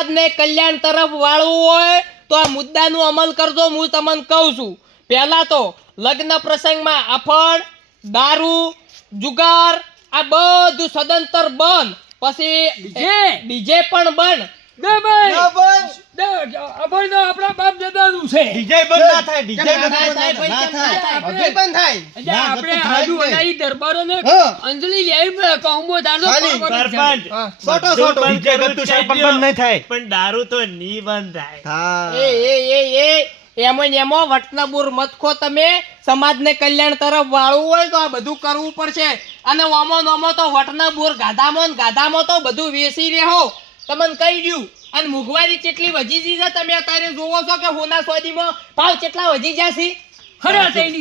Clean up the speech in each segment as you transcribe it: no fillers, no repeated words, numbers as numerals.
સમાજને કલ્યાણ તરફ વાળવું હોય તો આ મુદ્દાનું અમલ કરજો. હું તમને કહું છું, પહેલા તો લગ્ન પ્રસંગમાં અફણ, દારૂ, જુગાર આ બધું સદંતર બંધ. પછી ડીજે પણ બંધ. આપણા બાપ દાદાનું છે. ડીજે બંધ ના થાય, ડીજે ના થાય, ના થાય. બધું બંધ થાય. આપણે આદુ અનાઈ દરબારોને અંજલિ લેવી પડે. કહુંબો દાદો સરપંચ સોટો ડીજે બધું સરપંચ બંધ નહીં થાય. પણ દારૂ તો નહીં બંધ થાય. એમો વટનબુર મત ખો. તમે સમાજને કલ્યાણ તરફ વાળવું હોય તો આ બધું કરવું પડશે. અને ઓમો નોમો તો વટનબુર ગાધામાં તો બધું વેસી રહ્યો. તમને કહી દઉં. અને મોંઘવારી કેટલી વધી ગઈ છે તમે અત્યારે જોવો છો કે હોના સોદીમાં ભાવ કેટલા વધી જશે. ખરા થઈને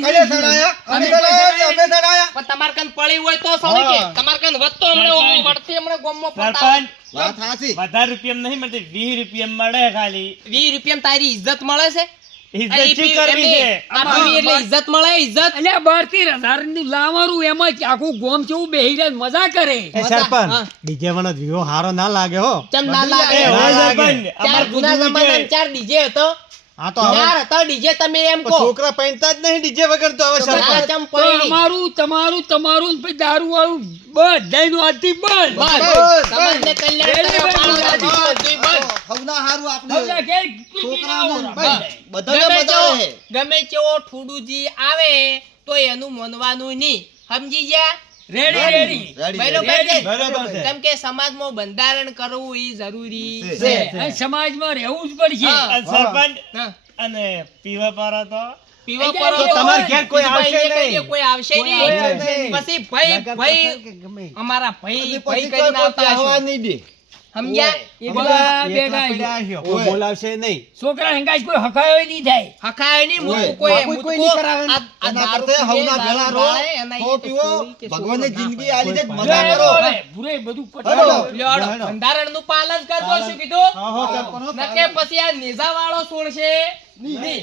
પણ તમાર કન પડી હોય તો સૌ કે તમાર કન વધતો હમણે વળતી હમણે ગોમમાં સરપંચ વાત હાચી. વધારે રૂપિયા નહીં મળતી, 20 રૂપિયા મળે ખાલી. 20 રૂપિયામાં તારી ઇજ્જત મળે છે. ઇજ્જત શું કરવી છે? આપવી એટલે ઇજ્જત મળે. ઇજ્જત એટલે 12,000 ની લાવવાનું એમાં જ આખું ગોમ જેવું બેહી રહે મજા કરે. એ સરપંચ ડીજે વાળો વિવો હારો ના લાગે હો. ચમ ના લાગે. એ હોય સરપંચ, ચાર અમાર જૂના પૂછવું જમાનામાં છે. 4 ડીજે હતો. હા તો હવે ચાર હતા ડીજે. તમે એમ કહો છોકરા પહેરતા જ નહીં ડીજે વગર તો હવે આ સરપંચ. ચમ તો પડી. અમારું તમારું પછી દારૂ વાળું બધાયનું આજથી બંધ. બસ. સમાજને કલ્યાણ તરફ વાળવું બધું બંધ. હવના હારું આપણે હમણાં કે છોકરાઓને બંધ. બધાને ગમે તેવો ઠુડુજી આવે તો એનું માનવાનું નહીં. સમજી ગયા? રેડી બરોબર છે? બરોબર છે. કેમ કે સમાજમાં બંધારણ કરવું એ જરૂરી છે. છે. અને સમાજમાં રહેવું જ પડશે. હા. અને સરપંચ હા. અને પીવા પારો તો પીવા એટલે પરો તો તો તમારે ઘેર કોઈ ભાઈ આવશે એ કહીએ નહીં. કોઈ આવશે નહીં. પછી ભાઈ અમારા ભાઈ પછી કરીને કોઈ આવતા હશો. આવવા નહીં દે. સમજ્યા? એકલા બેઠા છે. કોઈ બોલાવશે નહીં. છોકરા હંગાજ કોઈ હકાયો નહીં થાય. હકાય નહીં. ઓય. મૂકું કોઈ કોઈ મૂકું. નહીં કરાવે ને. આ એના દારૂ કરતા પીએ, હવના દારૂ ભેળા રહો, ભાળે, એના ખો એ તો પીવો, છોકરી કે ભગવાનની છોકરો ના જિંદગી આલી છે, પાડે. મજા કરો. હવે ભૂરે બધું હેડો. પટાવો. લ્યો, હેડો. બંધારણનું પાલન કરજો. શું કીધું? હા, હા, સરપંચ. નકે પછી આ નેઝાવાળો છોડશે નહીં.